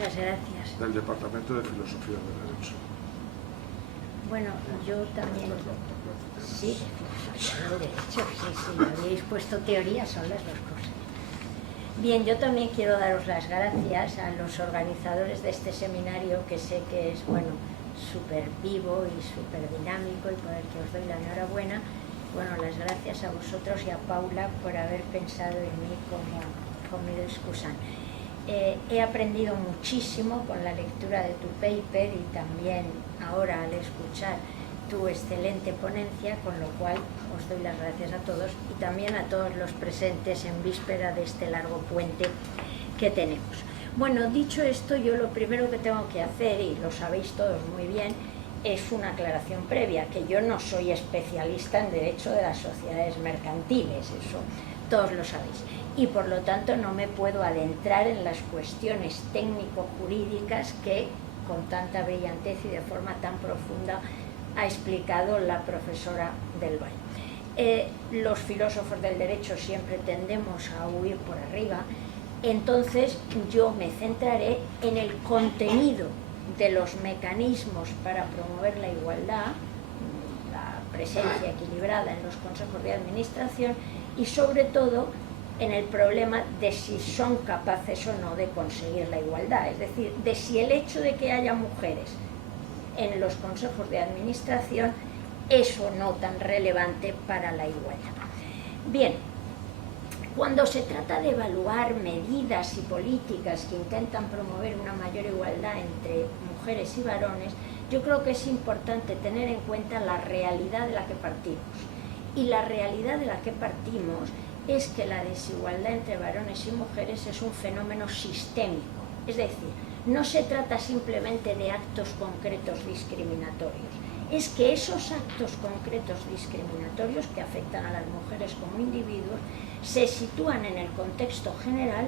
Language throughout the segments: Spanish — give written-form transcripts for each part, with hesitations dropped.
Muchas gracias. Del Departamento de Filosofía del Derecho. Bueno, yo también... Sí, filosofía del derecho, sí, me habéis puesto teoría, son las dos cosas. Bien, yo también quiero daros las gracias a los organizadores de este seminario, que sé que es, bueno, súper vivo y súper dinámico, y por el que os doy la enhorabuena. Bueno, las gracias a vosotros y a Paula por haber pensado en mí como discusan. He aprendido muchísimo con la lectura de tu paper y también ahora al escuchar tu excelente ponencia, con lo cual os doy las gracias a todos y también a todos los presentes en víspera de este largo puente que tenemos. Bueno, dicho esto, yo lo primero que tengo que hacer, y lo sabéis todos muy bien, es una aclaración previa, que yo no soy especialista en derecho de las sociedades mercantiles, eso todos lo sabéis, y por lo tanto no me puedo adentrar en las cuestiones técnico-jurídicas que con tanta brillantez y de forma tan profunda ha explicado la profesora del Valle. Los filósofos del derecho siempre tendemos a huir por arriba, entonces yo me centraré en el contenido de los mecanismos para promover la igualdad, la presencia equilibrada en los consejos de administración y sobre todo en el problema de si son capaces o no de conseguir la igualdad, es decir, de si el hecho de que haya mujeres en los consejos de administración es o no tan relevante para la igualdad. Bien, cuando se trata de evaluar medidas y políticas que intentan promover una mayor igualdad entre mujeres y varones, yo creo que es importante tener en cuenta la realidad de la que partimos. Y la realidad de la que partimos es que la desigualdad entre varones y mujeres es un fenómeno sistémico, es decir, no se trata simplemente de actos concretos discriminatorios, es que esos actos concretos discriminatorios que afectan a las mujeres como individuos se sitúan en el contexto general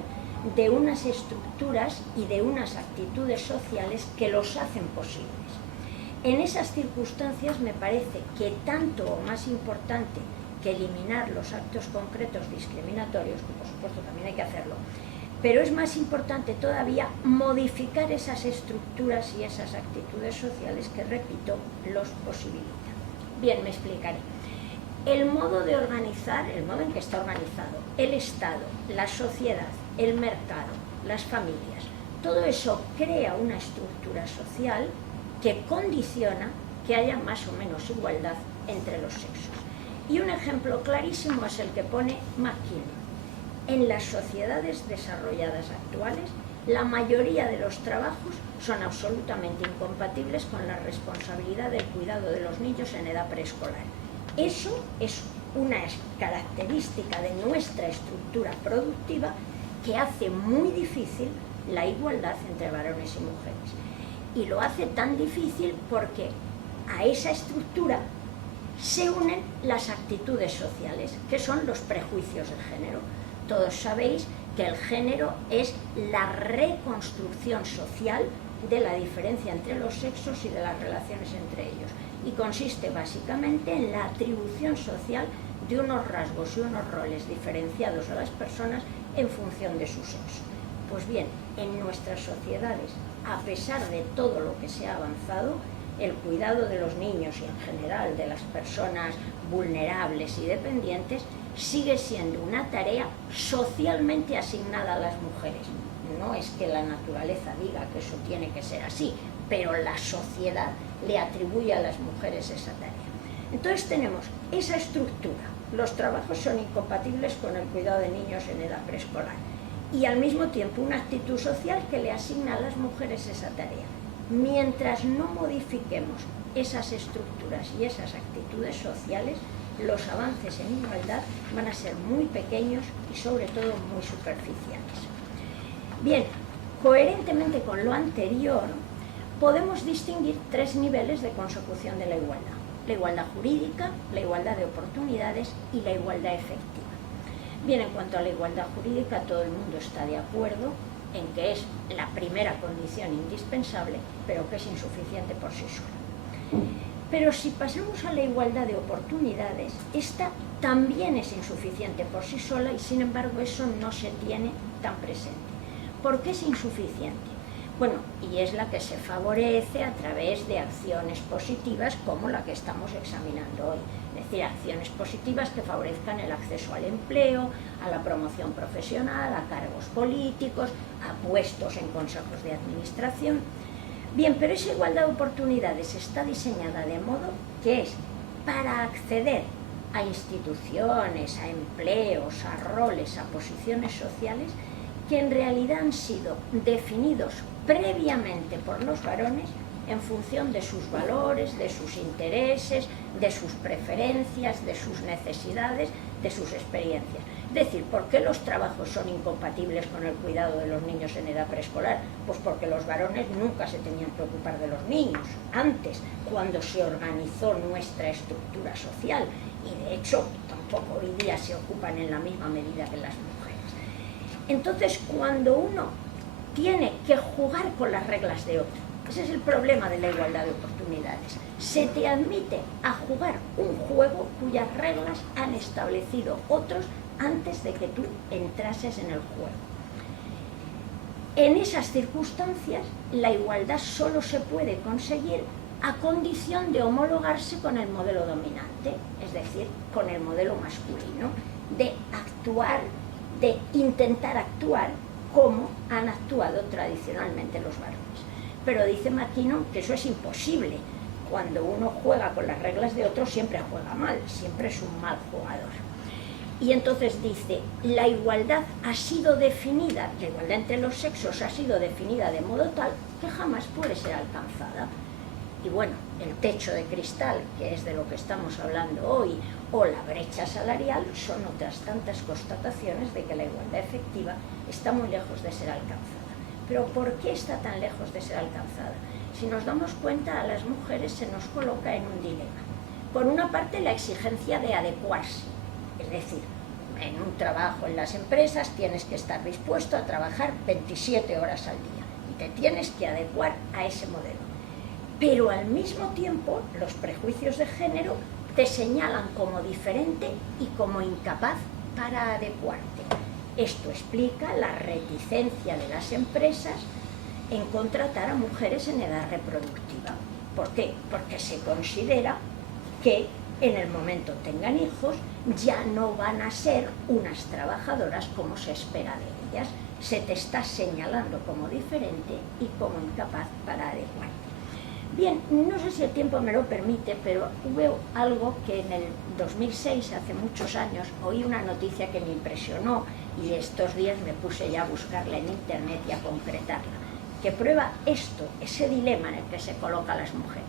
de unas estructuras y de unas actitudes sociales que los hacen posibles. En esas circunstancias me parece que tanto o más importante que eliminar los actos concretos discriminatorios, que por supuesto también hay que hacerlo, pero es más importante todavía modificar esas estructuras y esas actitudes sociales que, repito, los posibilitan. Bien, me explicaré. El modo de organizar, el modo en que está organizado el Estado, la sociedad, el mercado, las familias, todo eso crea una estructura social que condiciona que haya más o menos igualdad entre los sexos. Y un ejemplo clarísimo es el que pone McKinney. En las sociedades desarrolladas actuales, la mayoría de los trabajos son absolutamente incompatibles con la responsabilidad del cuidado de los niños en edad preescolar. Eso es una característica de nuestra estructura productiva que hace muy difícil la igualdad entre varones y mujeres. Y lo hace tan difícil porque a esa estructura se unen las actitudes sociales, que son los prejuicios de género. Todos sabéis que el género es la reconstrucción social de la diferencia entre los sexos y de las relaciones entre ellos, y consiste básicamente en la atribución social de unos rasgos y unos roles diferenciados a las personas en función de su sexo. Pues bien, en nuestras sociedades, a pesar de todo lo que se ha avanzado, el cuidado de los niños y en general de las personas vulnerables y dependientes sigue siendo una tarea socialmente asignada a las mujeres. No es que la naturaleza diga que eso tiene que ser así, pero la sociedad le atribuye a las mujeres esa tarea. Entonces tenemos esa estructura, los trabajos son incompatibles con el cuidado de niños en edad preescolar y al mismo tiempo una actitud social que le asigna a las mujeres esa tarea. Mientras no modifiquemos esas estructuras y esas actitudes sociales, los avances en igualdad van a ser muy pequeños y sobre todo muy superficiales. Bien, coherentemente con lo anterior, podemos distinguir tres niveles de consecución de la igualdad: la igualdad jurídica, la igualdad de oportunidades y la igualdad efectiva. Bien, en cuanto a la igualdad jurídica, todo el mundo está de acuerdo en que es la primera condición indispensable, pero que es insuficiente por sí sola. Pero si pasamos a la igualdad de oportunidades, esta también es insuficiente por sí sola y sin embargo eso no se tiene tan presente. ¿Por qué es insuficiente? Bueno, y es la que se favorece a través de acciones positivas como la que estamos examinando hoy. Es decir, acciones positivas que favorezcan el acceso al empleo, a la promoción profesional, a cargos políticos, a puestos en consejos de administración. Bien, pero esa igualdad de oportunidades está diseñada de modo que es para acceder a instituciones, a empleos, a roles, a posiciones sociales que en realidad han sido definidos previamente por los varones en función de sus valores, de sus intereses, de sus preferencias, de sus necesidades, de sus experiencias. Es decir, ¿por qué los trabajos son incompatibles con el cuidado de los niños en edad preescolar? Pues porque los varones nunca se tenían que ocupar de los niños, antes, cuando se organizó nuestra estructura social, y de hecho tampoco hoy día se ocupan en la misma medida que las mujeres. Entonces, cuando uno tiene que jugar con las reglas de otro, ese es el problema de la igualdad de oportunidades. Se te admite a jugar un juego cuyas reglas han establecido otros antes de que tú entrases en el juego. En esas circunstancias, la igualdad solo se puede conseguir a condición de homologarse con el modelo dominante, es decir, con el modelo masculino, de actuar, de intentar actuar como han actuado tradicionalmente los varones. Pero dice McKinnon que eso es imposible. Cuando uno juega con las reglas de otro, siempre juega mal, siempre es un mal jugador. Y entonces dice, la igualdad ha sido definida, la igualdad entre los sexos ha sido definida de modo tal que jamás puede ser alcanzada. Y bueno, el techo de cristal, que es de lo que estamos hablando hoy, o la brecha salarial, son otras tantas constataciones de que la igualdad efectiva está muy lejos de ser alcanzada. Pero ¿por qué está tan lejos de ser alcanzada? Si nos damos cuenta, a las mujeres se nos coloca en un dilema. Por una parte, la exigencia de adecuarse, es decir, en un trabajo en las empresas tienes que estar dispuesto a trabajar 27 horas al día y te tienes que adecuar a ese modelo. Pero al mismo tiempo, los prejuicios de género te señalan como diferente y como incapaz para adecuarte. Esto explica la reticencia de las empresas en contratar a mujeres en edad reproductiva. ¿Por qué? Porque se considera que en el momento tengan hijos ya no van a ser unas trabajadoras como se espera de ellas. Se te está señalando como diferente y como incapaz para adecuarte. Bien, no sé si el tiempo me lo permite, pero hubo algo que en el 2006, hace muchos años, oí una noticia que me impresionó y estos días me puse ya a buscarla en internet y a concretarla, que prueba esto, ese dilema en el que se colocan las mujeres.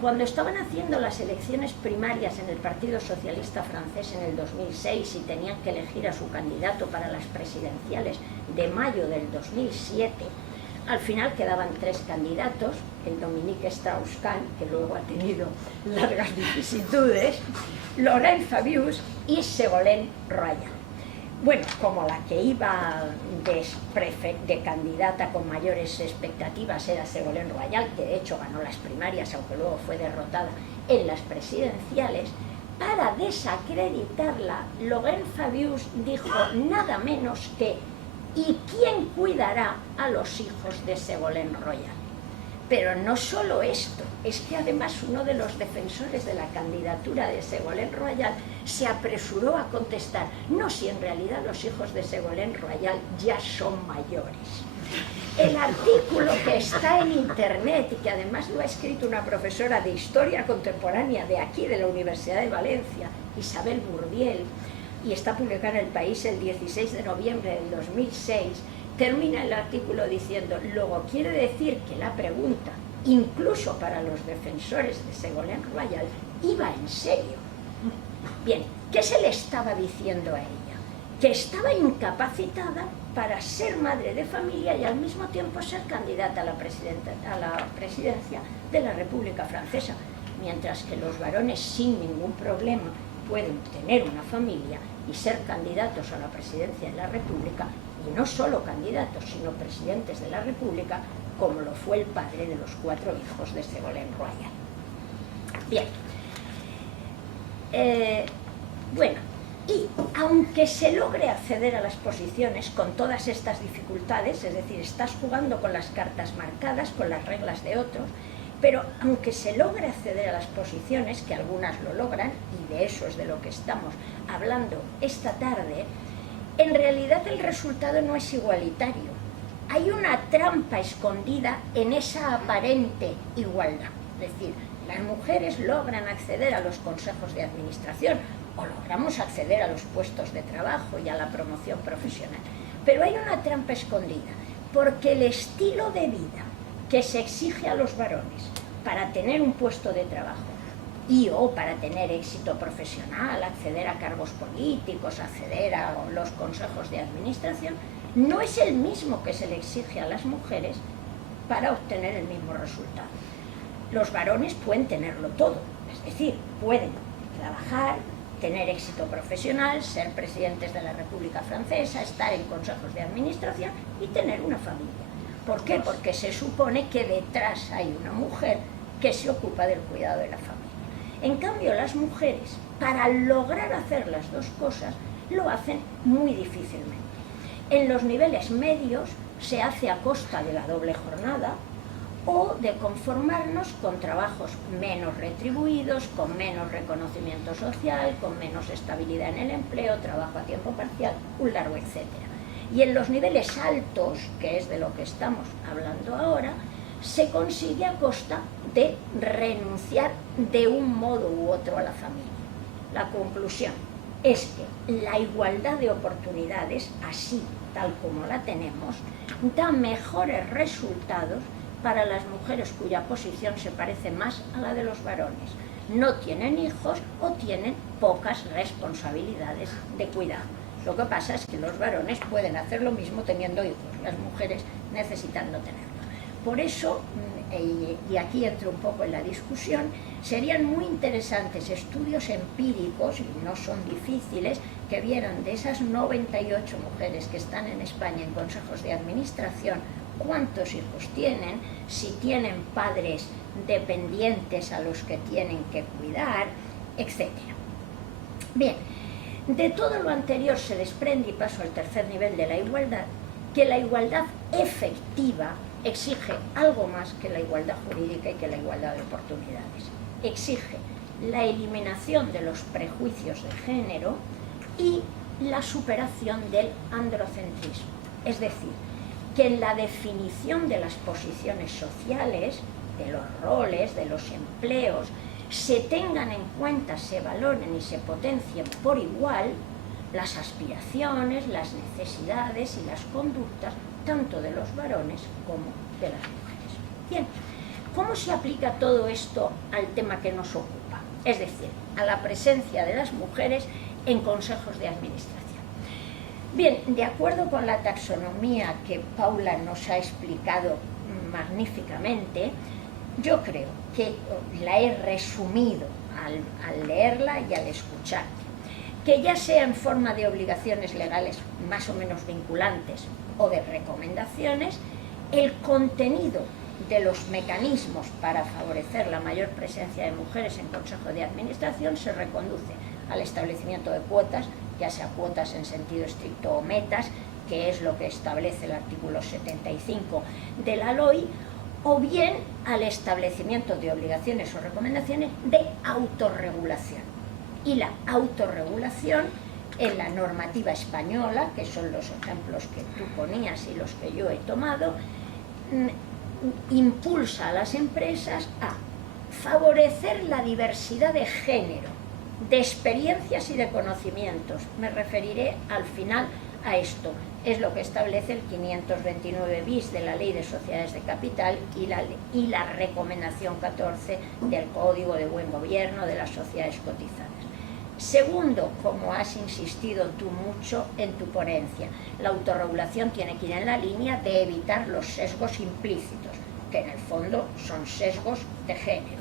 Cuando estaban haciendo las elecciones primarias en el Partido Socialista francés en el 2006 y tenían que elegir a su candidato para las presidenciales de mayo del 2007, al final quedaban 3 candidatos, el Dominique Strauss-Kahn, que luego ha tenido largas vicisitudes, Laurent Fabius y Ségolène Royal. Bueno, como la que iba de candidata con mayores expectativas era Ségolène Royal, que de hecho ganó las primarias, aunque luego fue derrotada en las presidenciales, para desacreditarla, Laurent Fabius dijo nada menos que ¿y quién cuidará a los hijos de Ségolène Royal? Pero no solo esto, es que además uno de los defensores de la candidatura de Ségolène Royal se apresuró a contestar, no, si en realidad los hijos de Ségolène Royal ya son mayores. El artículo que está en internet y que además lo ha escrito una profesora de Historia Contemporánea de aquí, de la Universidad de Valencia, Isabel Bourdiel, y está publicado en El País el 16 de noviembre del 2006, termina el artículo diciendo, luego quiere decir que la pregunta, incluso para los defensores de Ségolène Royal, iba en serio. Bien, ¿qué se le estaba diciendo a ella? Que estaba incapacitada para ser madre de familia y al mismo tiempo ser candidata a la presidencia de la República Francesa, mientras que los varones sin ningún problema pueden tener una familia y ser candidatos a la presidencia de la República, y no solo candidatos, sino presidentes de la República, como lo fue el padre de los 4 hijos de Ségolène Royal. Bien. Bueno, Y aunque se logre acceder a las posiciones con todas estas dificultades, es decir, estás jugando con las cartas marcadas, con las reglas de otros, pero aunque se logre acceder a las posiciones, que algunas lo logran, y de eso es de lo que estamos hablando esta tarde, en realidad el resultado no es igualitario. Hay una trampa escondida en esa aparente igualdad. Es decir, las mujeres logran acceder a los consejos de administración o logramos acceder a los puestos de trabajo y a la promoción profesional. Pero hay una trampa escondida, porque el estilo de vida que se exige a los varones para tener un puesto de trabajo o para tener éxito profesional, acceder a cargos políticos, acceder a los consejos de administración, no es el mismo que se le exige a las mujeres para obtener el mismo resultado. Los varones pueden tenerlo todo, es decir, pueden trabajar, tener éxito profesional, ser presidentes de la República Francesa, estar en consejos de administración y tener una familia. ¿Por qué? Porque se supone que detrás hay una mujer que se ocupa del cuidado de la familia. En cambio, las mujeres, para lograr hacer las dos cosas, lo hacen muy difícilmente. En los niveles medios se hace a costa de la doble jornada o de conformarnos con trabajos menos retribuidos, con menos reconocimiento social, con menos estabilidad en el empleo, trabajo a tiempo parcial, un largo etcétera. Y en los niveles altos, que es de lo que estamos hablando ahora, se consigue a costa de renunciar de un modo u otro a la familia. La conclusión es que la igualdad de oportunidades, así tal como la tenemos, da mejores resultados para las mujeres cuya posición se parece más a la de los varones. No tienen hijos o tienen pocas responsabilidades de cuidado. Lo que pasa es que los varones pueden hacer lo mismo teniendo hijos, las mujeres necesitan no tenerlos. Por eso, y aquí entro un poco en la discusión, serían muy interesantes estudios empíricos, y no son difíciles, que vieran de esas 98 mujeres que están en España en consejos de administración, cuántos hijos tienen, si tienen padres dependientes a los que tienen que cuidar, etc. Bien, de todo lo anterior se desprende, y paso al tercer nivel de la igualdad, que la igualdad efectiva exige algo más que la igualdad jurídica y que la igualdad de oportunidades. Exige la eliminación de los prejuicios de género y la superación del androcentrismo. Es decir, que en la definición de las posiciones sociales, de los roles, de los empleos, se tengan en cuenta, se valoren y se potencien por igual las aspiraciones, las necesidades y las conductas tanto de los varones como de las mujeres. Bien, ¿cómo se aplica todo esto al tema que nos ocupa? Es decir, a la presencia de las mujeres en consejos de administración. Bien, de acuerdo con la taxonomía que Paula nos ha explicado magníficamente, yo creo que la he resumido al leerla y al escuchar, que ya sea en forma de obligaciones legales más o menos vinculantes o de recomendaciones, el contenido de los mecanismos para favorecer la mayor presencia de mujeres en consejo de administración se reconduce al establecimiento de cuotas, ya sea cuotas en sentido estricto o metas, que es lo que establece el artículo 75 de la LOI, o bien al establecimiento de obligaciones o recomendaciones de autorregulación. Y la autorregulación en la normativa española, que son los ejemplos que tú ponías y los que yo he tomado, impulsa a las empresas a favorecer la diversidad de género, de experiencias y de conocimientos. Me referiré al final a esto. Es lo que establece el 529 bis de la Ley de Sociedades de Capital y la recomendación 14 del Código de Buen Gobierno de las Sociedades Cotizadas. Segundo, como has insistido tú mucho en tu ponencia, la autorregulación tiene que ir en la línea de evitar los sesgos implícitos, que en el fondo son sesgos de género.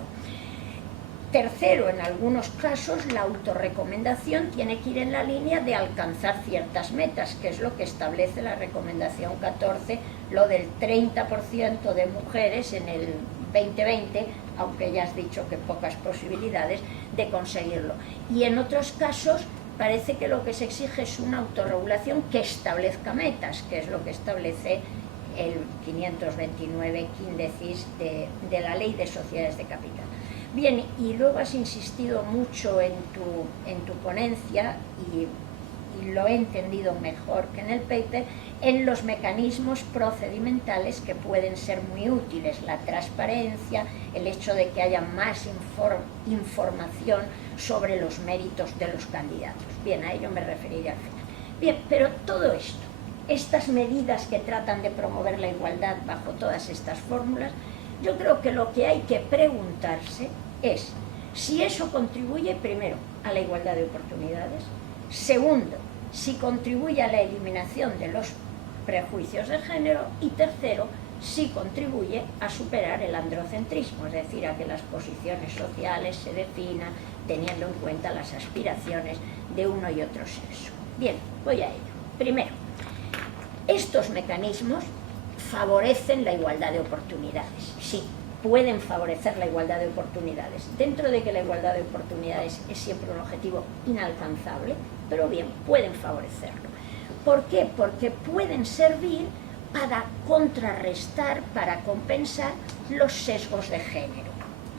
Tercero, en algunos casos, la autorrecomendación tiene que ir en la línea de alcanzar ciertas metas, que es lo que establece la recomendación 14, lo del 30% de mujeres en el 2020, aunque ya has dicho que pocas posibilidades de conseguirlo. Y en otros casos, parece que lo que se exige es una autorregulación que establezca metas, que es lo que establece el 529 quindecis de la Ley de Sociedades de Capital. Bien, y luego has insistido mucho en tu ponencia, y lo he entendido mejor que en el paper, en los mecanismos procedimentales que pueden ser muy útiles, la transparencia, el hecho de que haya más información sobre los méritos de los candidatos. Bien, a ello me referiré al final. Bien, pero todo esto, estas medidas que tratan de promover la igualdad bajo todas estas fórmulas, yo creo que lo que hay que preguntarse es si eso contribuye, primero, a la igualdad de oportunidades, segundo, si contribuye a la eliminación de los prejuicios de género, y tercero, si contribuye a superar el androcentrismo, es decir, a que las posiciones sociales se definan teniendo en cuenta las aspiraciones de uno y otro sexo. Bien, voy a ello. Primero, estos mecanismos favorecen la igualdad de oportunidades. Sí, pueden favorecer la igualdad de oportunidades, dentro de que la igualdad de oportunidades es siempre un objetivo inalcanzable, pero bien, pueden favorecerlo. ¿Por qué? Porque pueden servir para contrarrestar, para compensar los sesgos de género.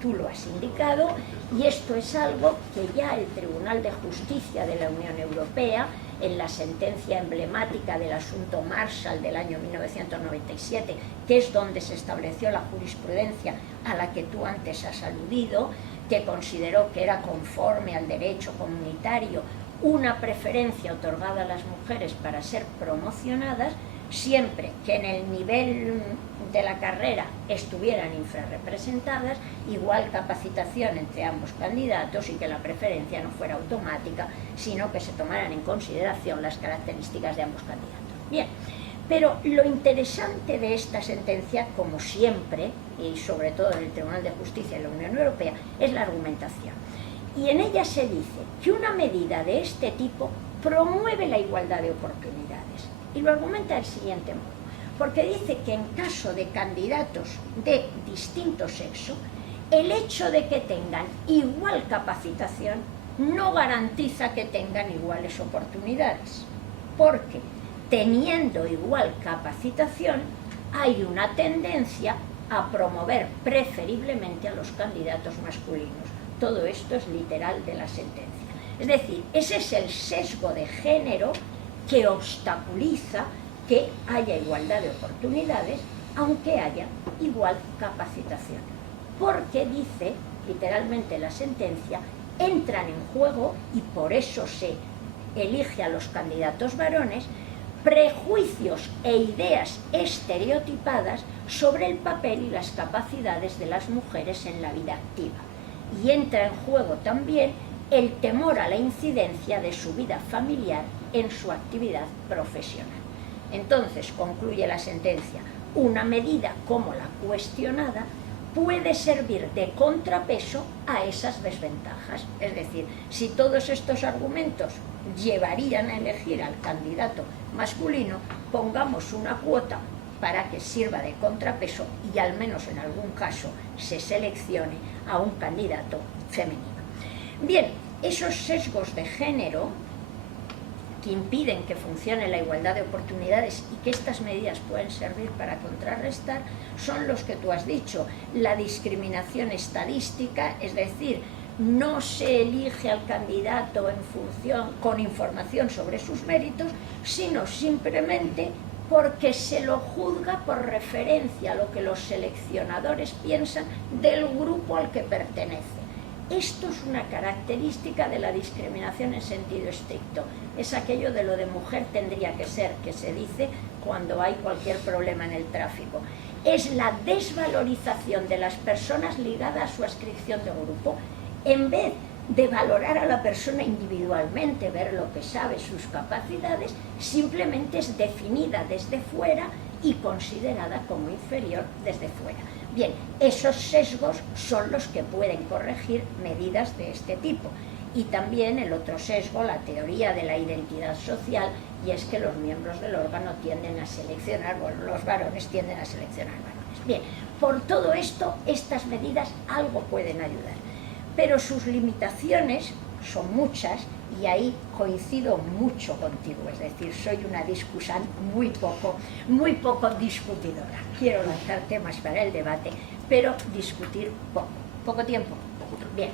Tú lo has indicado, y esto es algo que ya el Tribunal de Justicia de la Unión Europea, en la sentencia emblemática del asunto Marshall del año 1997, que es donde se estableció la jurisprudencia a la que tú antes has aludido, que consideró que era conforme al derecho comunitario una preferencia otorgada a las mujeres para ser promocionadas, siempre que en el nivel de la carrera estuvieran infrarrepresentadas, igual capacitación entre ambos candidatos, y que la preferencia no fuera automática, sino que se tomaran en consideración las características de ambos candidatos. Bien, pero lo interesante de esta sentencia, como siempre, y sobre todo en el Tribunal de Justicia de la Unión Europea, es la argumentación. Y en ella se dice que una medida de este tipo promueve la igualdad de oportunidades. Y lo argumenta del siguiente modo, porque dice que en caso de candidatos de distinto sexo, el hecho de que tengan igual capacitación no garantiza que tengan iguales oportunidades, porque teniendo igual capacitación hay una tendencia a promover preferiblemente a los candidatos masculinos. Todo esto es literal de la sentencia. Es decir, ese es el sesgo de género que obstaculiza que haya igualdad de oportunidades, aunque haya igual capacitación. Porque dice, literalmente la sentencia, entran en juego, y por eso se elige a los candidatos varones, prejuicios e ideas estereotipadas sobre el papel y las capacidades de las mujeres en la vida activa. Y entra en juego también el temor a la incidencia de su vida familiar en su actividad profesional. Entonces, concluye la sentencia, una medida como la cuestionada puede servir de contrapeso a esas desventajas. Es decir, si todos estos argumentos llevarían a elegir al candidato masculino, pongamos una cuota para que sirva de contrapeso y al menos en algún caso se seleccione a un candidato femenino. Bien, esos sesgos de género que impiden que funcione la igualdad de oportunidades y que estas medidas pueden servir para contrarrestar son los que tú has dicho. La discriminación estadística, es decir, no se elige al candidato en función, con información sobre sus méritos, sino simplemente porque se lo juzga por referencia a lo que los seleccionadores piensan del grupo al que pertenece. Esto es una característica de la discriminación en sentido estricto. Es aquello de lo de mujer tendría que ser, que se dice cuando hay cualquier problema en el tráfico. Es la desvalorización de las personas ligada a su adscripción de grupo, en vez de valorar a la persona individualmente, ver lo que sabe, sus capacidades, simplemente es definida desde fuera y considerada como inferior desde fuera. Bien, esos sesgos son los que pueden corregir medidas de este tipo. Y también el otro sesgo, la teoría de la identidad social, y es que los miembros del órgano tienden a seleccionar, bueno, los varones tienden a seleccionar varones. Bien, por todo esto, estas medidas algo pueden ayudar, pero sus limitaciones son muchas y ahí coincido mucho contigo, es decir, soy una discusante muy poco discutidora. Quiero lanzar temas para el debate, pero discutir poco tiempo. Bien,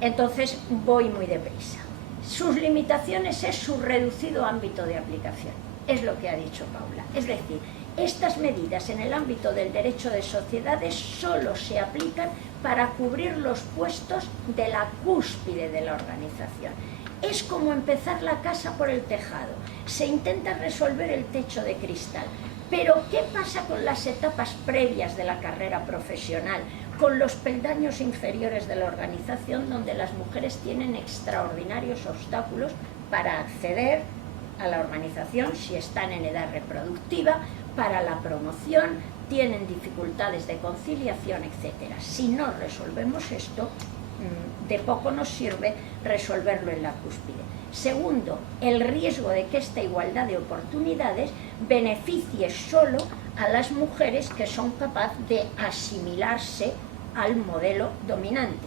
entonces voy muy deprisa. Sus limitaciones es su reducido ámbito de aplicación, es lo que ha dicho Paula. Es decir, estas medidas en el ámbito del derecho de sociedades solo se aplican para cubrir los puestos de la cúspide de la organización. Es como empezar la casa por el tejado. Se intenta resolver el techo de cristal. Pero ¿qué pasa con las etapas previas de la carrera profesional? Con los peldaños inferiores de la organización, donde las mujeres tienen extraordinarios obstáculos para acceder a la organización si están en edad reproductiva, para la promoción, tienen dificultades de conciliación, etc. Si no resolvemos esto, de poco nos sirve resolverlo en la cúspide. Segundo, el riesgo de que esta igualdad de oportunidades beneficie solo a las mujeres que son capaces de asimilarse al modelo dominante.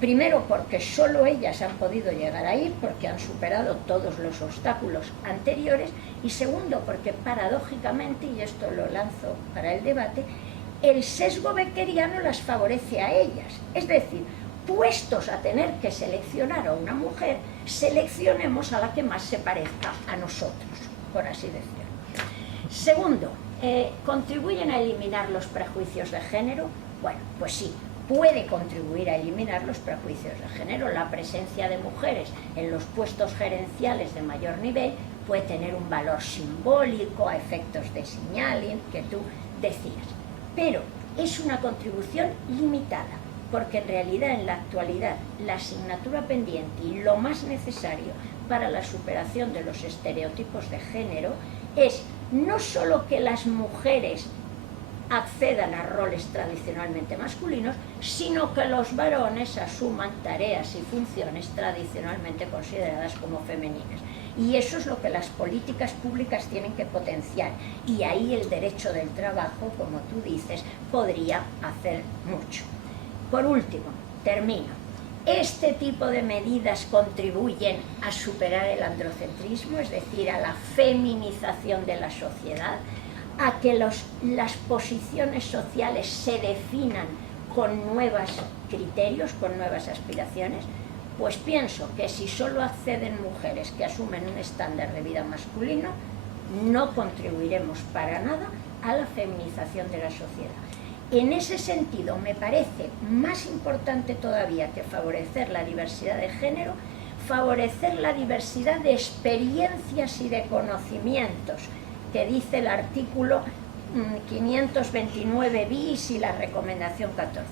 Primero, porque solo ellas han podido llegar ahí, porque han superado todos los obstáculos anteriores, y segundo, porque paradójicamente, y esto lo lanzo para el debate, el sesgo beckeriano las favorece a ellas. Es decir, puestos a tener que seleccionar a una mujer, seleccionemos a la que más se parezca a nosotros, por así decirlo. Segundo, ¿contribuyen a eliminar los prejuicios de género? Bueno, pues sí, puede contribuir a eliminar los prejuicios de género. La presencia de mujeres en los puestos gerenciales de mayor nivel puede tener un valor simbólico a efectos de signaling, que tú decías. Pero es una contribución limitada, porque en realidad en la actualidad la asignatura pendiente y lo más necesario para la superación de los estereotipos de género es no solo que las mujeres accedan a roles tradicionalmente masculinos, sino que los varones asuman tareas y funciones tradicionalmente consideradas como femeninas. Y eso es lo que las políticas públicas tienen que potenciar. Y ahí el derecho del trabajo, como tú dices, podría hacer mucho. Por último, termino. Este tipo de medidas contribuyen a superar el androcentrismo, es decir, a la feminización de la sociedad, a que las posiciones sociales se definan con nuevos criterios, con nuevas aspiraciones. Pues pienso que si solo acceden mujeres que asumen un estándar de vida masculino, no contribuiremos para nada a la feminización de la sociedad. En ese sentido, me parece más importante todavía que favorecer la diversidad de género, favorecer la diversidad de experiencias y de conocimientos, que dice el artículo 529 bis y la recomendación 14.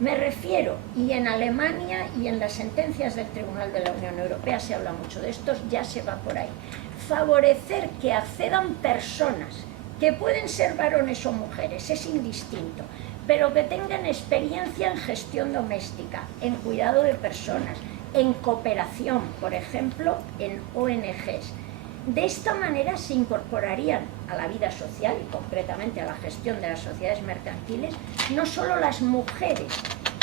Me refiero, y en Alemania y en las sentencias del Tribunal de la Unión Europea se habla mucho de esto, ya se va por ahí. Favorecer que accedan personas, que pueden ser varones o mujeres, es indistinto, pero que tengan experiencia en gestión doméstica, en cuidado de personas, en cooperación, por ejemplo, en ONGs. De esta manera se incorporarían a la vida social y concretamente a la gestión de las sociedades mercantiles no solo las mujeres,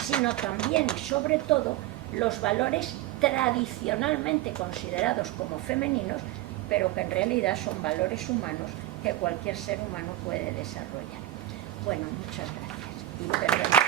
sino también y sobre todo los valores tradicionalmente considerados como femeninos, pero que en realidad son valores humanos que cualquier ser humano puede desarrollar. Bueno, muchas gracias. Y perdón.